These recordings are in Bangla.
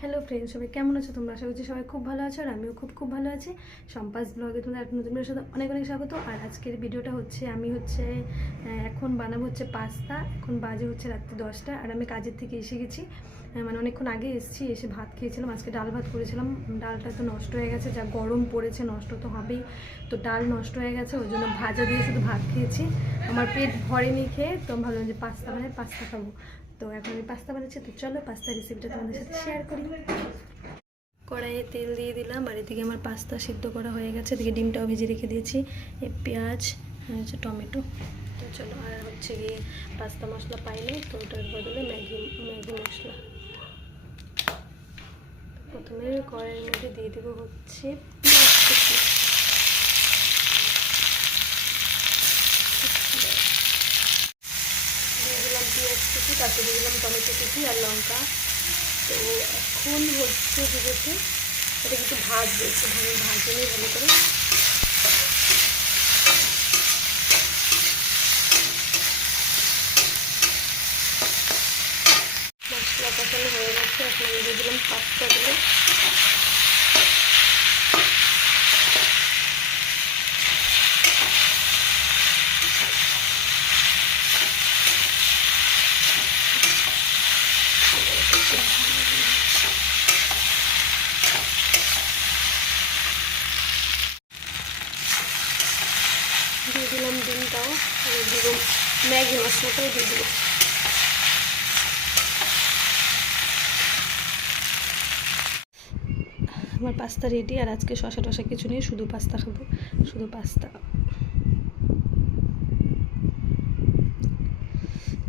হ্যালো ফ্রেন্ড সবাই কেমন আছো তোমরা? আশা করছি সবাই খুব ভালো আছো আর আমিও খুব খুব ভালো আছি। সম্পাস ব্লগে তোমাদের একটা নতুন সাথে অনেক অনেক স্বাগত। আর আজকের ভিডিওটা হচ্ছে, আমি হচ্ছে এখন বানাবো হচ্ছে পাস্তা। এখন বাজে হচ্ছে রাত্রি দশটা আর আমি কাজের থেকে এসে গেছি। মানে অনেকক্ষণ আগে এসেছি, এসে ভাত খেয়েছিলাম। আজকে ডাল ভাত করেছিলাম। ডালটা তো নষ্ট হয়ে গেছে, যা গরম পড়েছে, নষ্ট তো হবেই। তো ডাল নষ্ট হয়ে গেছে, ওই জন্য ভাজা দিয়ে শুধু ভাত খেয়েছি। আমার পেট ভরেনি খেয়ে তো ভাবলাম যে পাস্তা বানাই, পাস্তা খাব। তো এখন আমি পাস্তা বানাচ্ছি, তো চলো পাস্তা রেসিপিটা তোমাদের সাথে শেয়ার করি। কড়াইয়ে তেল দিয়ে দিলাম, আর এদিকে আমার পাস্তা সিদ্ধ করা হয়ে গেছে। এদিকে ডিমটাও ভেজে রেখে দিয়েছি পেঁয়াজ হচ্ছে টমেটো। তো চলো, আর হচ্ছে গিয়ে পাস্তা মশলা পাইলে তো ওটার বদলে ম্যাগি ম্যাগি মশলা। প্রথমে কড়াইয়ের মধ্যে দিয়ে দেবো হচ্ছে পেঁয়াজ কুচি। দিয়ে দিলাম কুচি তারপরে দিয়ে দিলাম টমেটো কুচি আর লঙ্কা। তো এখন হচ্ছে যেহেতু এটা একটু ভাজবে, একটু ভালো ভাজে নিয়ে ভালো করে। মশলা কষানো হয়ে গেছে, এখন দিয়ে দিলাম পাস্তাগুলো দিয়ে দিলাম ডিমটাও দিব ম্যাগি মশলাটাও দিয়ে দিলাম। আমার পাস্তা রেডি আর আজকে শশা টশা কিছু নেই, শুধু পাস্তা খাব, শুধু পাস্তা।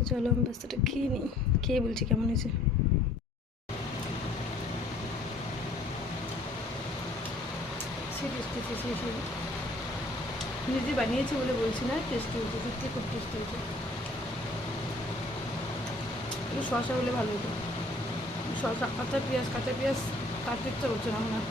চলো, আমি পাস্তাটা খেয়ে নিই। খেয়ে বলছি কেমন হয়েছে? টেস্টি টেস্টি নিজে বানিয়েছে বলে বলছি না টেস্টি হয়েছে সত্যি খুব টেস্টি হয়েছে। একটু শশা হলে ভালো হতো। শশা কাঁচা পেঁয়াজ কাঁচা পেঁয়াজ কাটতে ইচ্ছা করছে না আমার